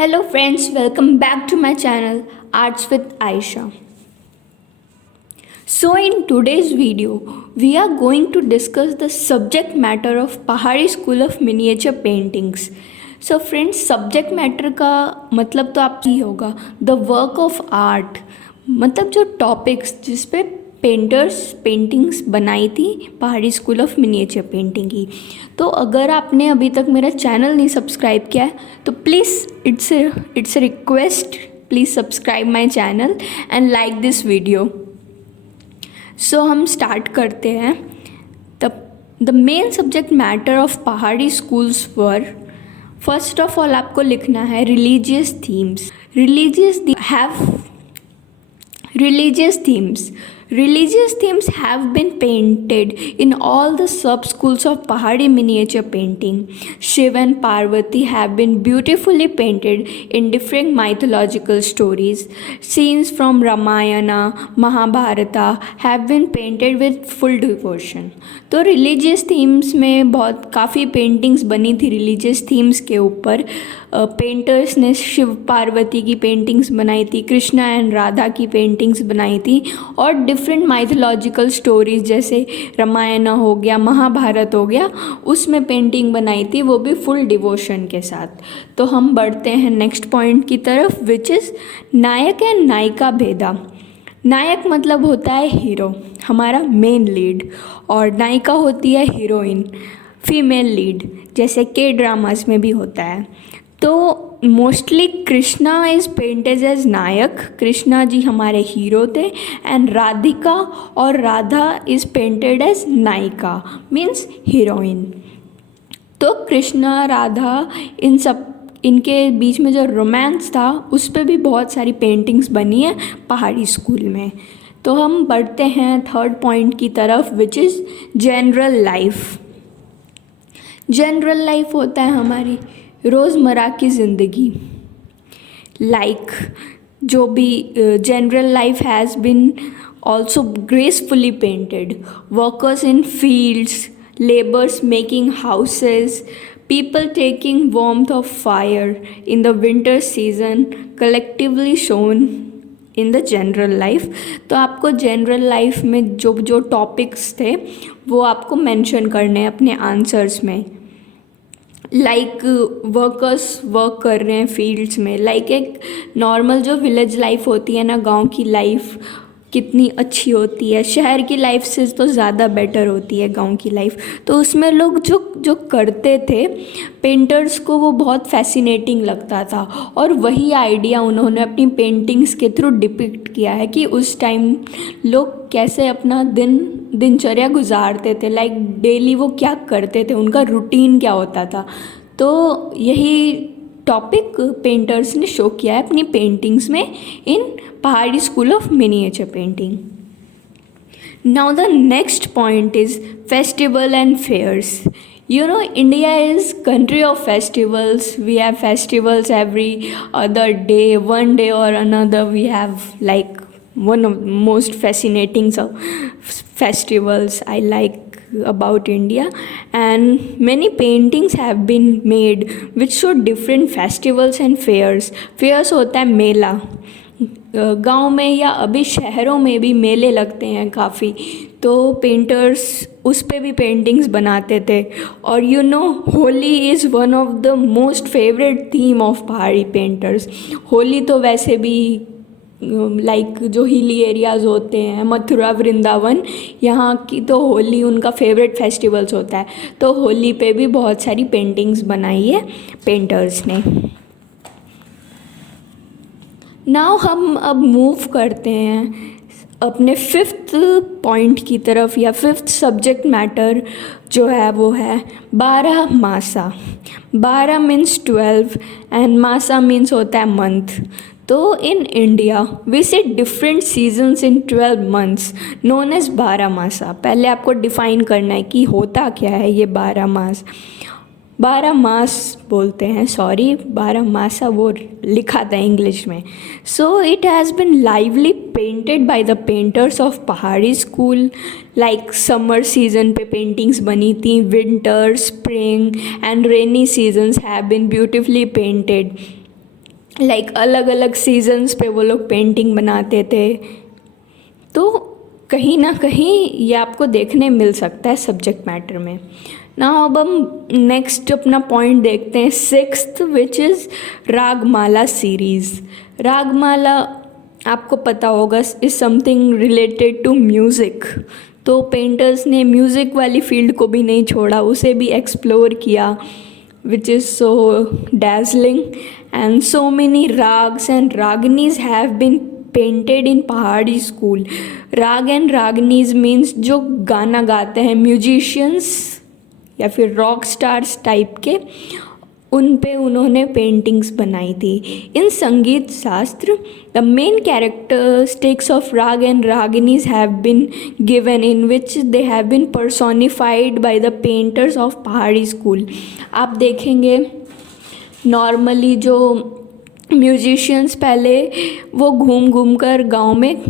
Hello friends, welcome back to my channel Arts with Aisha. So in today's video, we are going to discuss the subject matter of Pahari School of Miniature Paintings. So friends, subject matter का मतलब तो आपको ही होगा the work of art, मतलब जो topics जिस पे painters paintings बनाई थी पहाड़ी स्कूल ऑफ मिनिएचर पेंटिंग की। तो अगर आपने अभी तक मेरा चैनल नहीं सब्सक्राइब किया है तो please it's a request, please subscribe my channel and like this video. So हम स्टार्ट करते हैं। The main subject matter of Pahari schools were, first of all आपको लिखना है religious themes. Religious themes have been painted in all the sub-schools of Pahari miniature painting. Shiva and Parvati have been beautifully painted in different mythological stories. Scenes from Ramayana, Mahabharata have been painted with full devotion. तो religious themes में काफ़ी paintings बनी थी religious themes के ऊपर। Painters ने शिव पार्वती की paintings बनाई थी, कृष्णा एंड राधा की पेंटिंग्स बनाई थी और डिफरेंट माइथोलॉजिकल स्टोरीज जैसे रामायण हो गया, महाभारत हो गया, उसमें पेंटिंग बनाई थी, वो भी फुल डिवोशन के साथ। तो हम बढ़ते हैं नेक्स्ट पॉइंट की तरफ, विच इज़ नायक एंड नायिका भेदा। नायक मतलब होता है हीरो, हमारा मेन लीड, और नायिका होती है हीरोइन, फीमेल लीड, जैसे के ड्रामास में भी होता है। तो mostly Krishna is painted as nayak, Krishna ji हमारे हीरो थे, एंड राधिका और Radha is painted as nayika means heroine. तो कृष्णा राधा इनके बीच में जो रोमांस था उस पर भी बहुत सारी पेंटिंग्स बनी है पहाड़ी स्कूल में। तो हम बढ़ते हैं थर्ड पॉइंट की तरफ, which is general life. General life होता है हमारी रोज़मर्रा की ज़िंदगी, लाइक जो भी general life has been also gracefully painted. Workers in fields, laborers making houses, people taking warmth of fire in the winter season, collectively shown in the general life। तो आपको जनरल लाइफ में जो जो topics थे वो आपको mention करने हैं अपने आंसर्स में। लाइक वर्कर्स वर्क कर रहे हैं फील्ड्स में, लाइक एक नॉर्मल जो विलेज लाइफ होती है ना, गांव की लाइफ कितनी अच्छी होती है, शहर की लाइफ से तो ज़्यादा बेटर होती है गांव की लाइफ। तो उसमें लोग जो जो करते थे पेंटर्स को वो बहुत फैसिनेटिंग लगता था, और वही आइडिया उन्होंने अपनी पेंटिंग्स के थ्रू डिपिक्ट किया है कि उस टाइम लोग कैसे अपना दिनचर्या गुजारते थे, लाइक डेली वो क्या करते थे, उनका रूटीन क्या होता था। तो यही टॉपिक पेंटर्स ने शो किया है अपनी पेंटिंग्स में इन Pahari school of miniature painting. Now the next point is festival and fairs. You know, India is country of festivals. We have festivals every other day, one day or another. We have like one of the most fascinating festivals I like about India, and many paintings have been made which show different festivals and fairs. Fairs होता है मेला, गांव में या अभी शहरों में भी मेले लगते हैं काफ़ी, तो पेंटर्स उस पे भी पेंटिंग्स बनाते थे। और you know Holi is one of the most favourite theme of पहाड़ी पेंटर्स। होली तो वैसे भी लाइक जो हिली एरियाज़ होते हैं, मथुरा वृंदावन, यहाँ की तो होली उनका फेवरेट फेस्टिवल्स होता है। तो होली पे भी बहुत सारी पेंटिंग्स बनाई है पेंटर्स ने। नाउ हम अब मूव करते हैं अपने फिफ्थ पॉइंट की तरफ, या फिफ्थ सब्जेक्ट मैटर जो है वो है 12 मासा। 12 मीन्स 12 एंड मासा मीन्स होता है मंथ। तो in India we see different seasons in 12 months known as 12 masa. पहले आपको डिफाइन करना है कि होता क्या है ये 12 मास। 12 मास बोलते हैं, सॉरी 12 मासा वो लिखा था इंग्लिश में। So it has been lively painted bye the painters of Pahari school. Like summer season पे पेंटिंग्स बनी थी, winter, spring and rainy seasons have been beautifully painted. Like अलग अलग सीजन्स पे वो लोग पेंटिंग बनाते थे। तो कहीं ना कहीं ये आपको देखने मिल सकता है सब्जेक्ट मैटर में ना। अब हम नेक्स्ट अपना पॉइंट देखते हैं, sixth, which is Ragamala series. Ragamala आपको पता होगा is something related to music. तो पेंटर्स ने म्यूज़िक वाली फील्ड को भी नहीं छोड़ा, उसे भी एक्सप्लोर किया, which is so dazzling, and so many rags and ragnis have been painted in पहाड़ी स्कूल। राग एंड रागनीज मीन्स जो गाना गाते हैं, म्यूजिशियंस या फिर रॉक स्टार्स टाइप के, उन पे उन्होंने पेंटिंग्स बनाई थी। In Sangeet Shastra the main characteristics of raga and raginis have been given in which they have been personified by the painters of Pahari school. आप देखेंगे नॉर्मली जो म्यूजिशियंस पहले वो घूम घूम कर गाँव में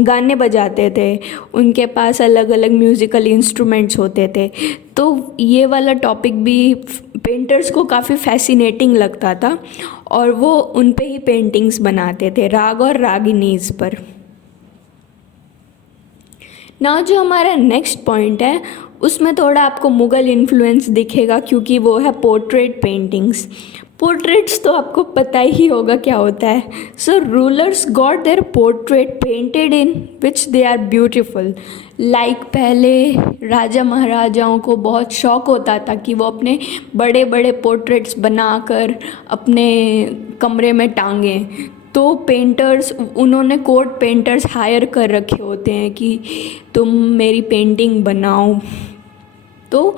गाने बजाते थे, उनके पास अलग अलग म्यूज़िकल इंस्ट्रूमेंट्स होते थे। तो ये वाला टॉपिक भी पेंटर्स को काफ़ी फैसिनेटिंग लगता था और वो उन पे ही पेंटिंग्स बनाते थे, राग और रागिनीज पर। ना जो हमारा नेक्स्ट पॉइंट है उसमें थोड़ा आपको मुग़ल इन्फ्लुएंस दिखेगा, क्योंकि वो है पोर्ट्रेट पेंटिंग्स। पोर्ट्रेट्स तो आपको पता ही होगा क्या होता है। So rulers got their portrait painted in which they are beautiful. Like पहले राजा महाराजाओं को बहुत शौक़ होता था कि वो अपने बड़े बड़े पोर्ट्रेट्स बनाकर अपने कमरे में टांगें। तो पेंटर्स, उन्होंने कोर्ट पेंटर्स हायर कर रखे होते हैं कि तुम मेरी पेंटिंग बनाओ। तो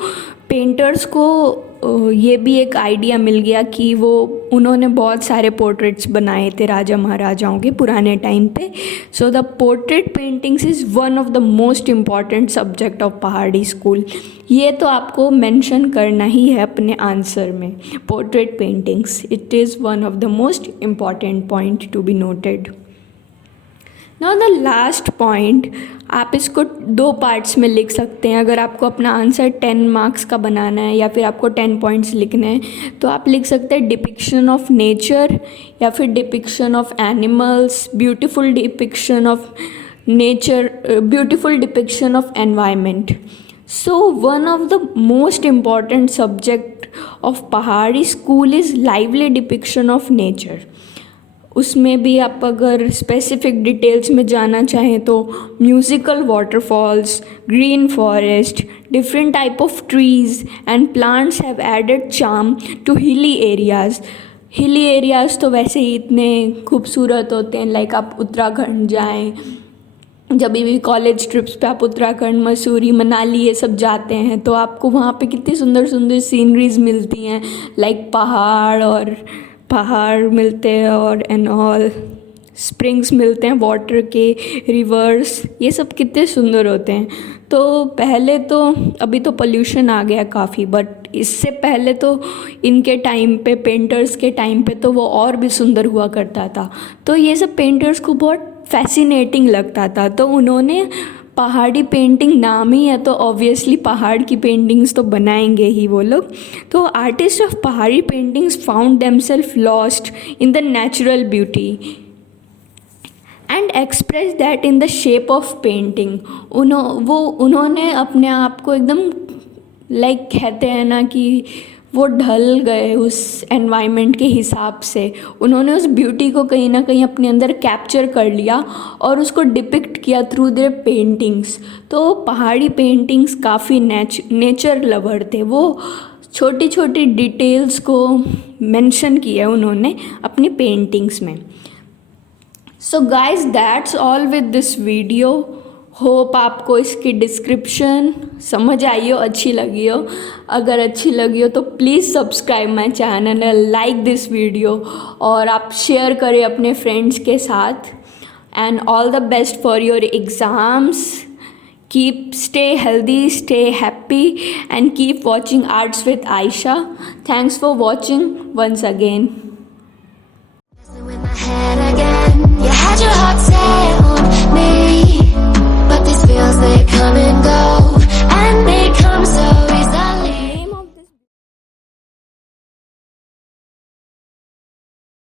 पेंटर्स को ये भी एक आइडिया मिल गया कि उन्होंने बहुत सारे पोर्ट्रेट्स बनाए थे राजा महाराजाओं के पुराने टाइम पे। So the portrait paintings is one of the most important subject of Pahari school. ये तो आपको मेंशन करना ही है अपने आंसर में, portrait paintings, it is one of the most important point to be noted. Now the last point, आप इसको 2 parts में लिख सकते हैं। अगर आपको अपना आंसर 10 मार्क्स का बनाना है या फिर आपको 10 पॉइंट्स लिखने हैं तो आप लिख सकते हैं डिपिक्शन ऑफ नेचर या फिर depiction of animals, beautiful depiction of nature, beautiful depiction of environment. So one of the most important subject of Pahari school is lively depiction of nature. उसमें भी आप अगर स्पेसिफिक डिटेल्स में जाना चाहें तो musical waterfalls, green forest, different type of trees and plants have added charm to hilly areas. Hilly areas तो वैसे ही इतने खूबसूरत होते हैं, लाइक आप उत्तराखंड जाएं, जब भी कॉलेज ट्रिप्स पे आप उत्तराखंड, मसूरी, मनाली ये सब जाते हैं तो आपको वहाँ पे कितनी सुंदर सुंदर सीनरीज मिलती हैं, लाइक पहाड़ मिलते हैं और एंड ऑल, स्प्रिंग्स मिलते हैं वाटर के, रिवर्स, ये सब कितने सुंदर होते हैं। तो पहले तो, अभी तो पोल्यूशन आ गया काफ़ी, बट इससे पहले तो इनके टाइम पे, पेंटर्स के टाइम पे तो वो और भी सुंदर हुआ करता था। तो ये सब पेंटर्स को बहुत फैसिनेटिंग लगता था, तो उन्होंने पहाड़ी पेंटिंग, नाम ही है तो ऑब्वियसली पहाड़ की पेंटिंग्स तो बनाएंगे ही वो लोग। तो artist of Pahari paintings found themselves lost in the natural beauty and express that in the shape of painting. उन्होंने अपने आप को एकदम, लाइक कहते हैं ना कि वो ढल गए उस एनवायरनमेंट के हिसाब से, उन्होंने उस ब्यूटी को कहीं ना कहीं अपने अंदर कैप्चर कर लिया और उसको डिपिक्ट किया थ्रू देयर पेंटिंग्स। तो पहाड़ी पेंटिंग्स काफ़ी नेचर लवर थे, वो छोटी छोटी डिटेल्स को मेंशन किया उन्होंने अपनी पेंटिंग्स में। So guys, that's all with this video. Hope आपको इसकी डिस्क्रिप्शन समझ आई हो, अच्छी लगी हो। अगर अच्छी लगी हो तो please subscribe my channel and like this video, और आप शेयर करें अपने फ्रेंड्स के साथ। And all the best for your exams. stay healthy, stay happy, and keep watching Arts with Aisha. Thanks for watching once again. You had your heart set on me, but these feels, they coming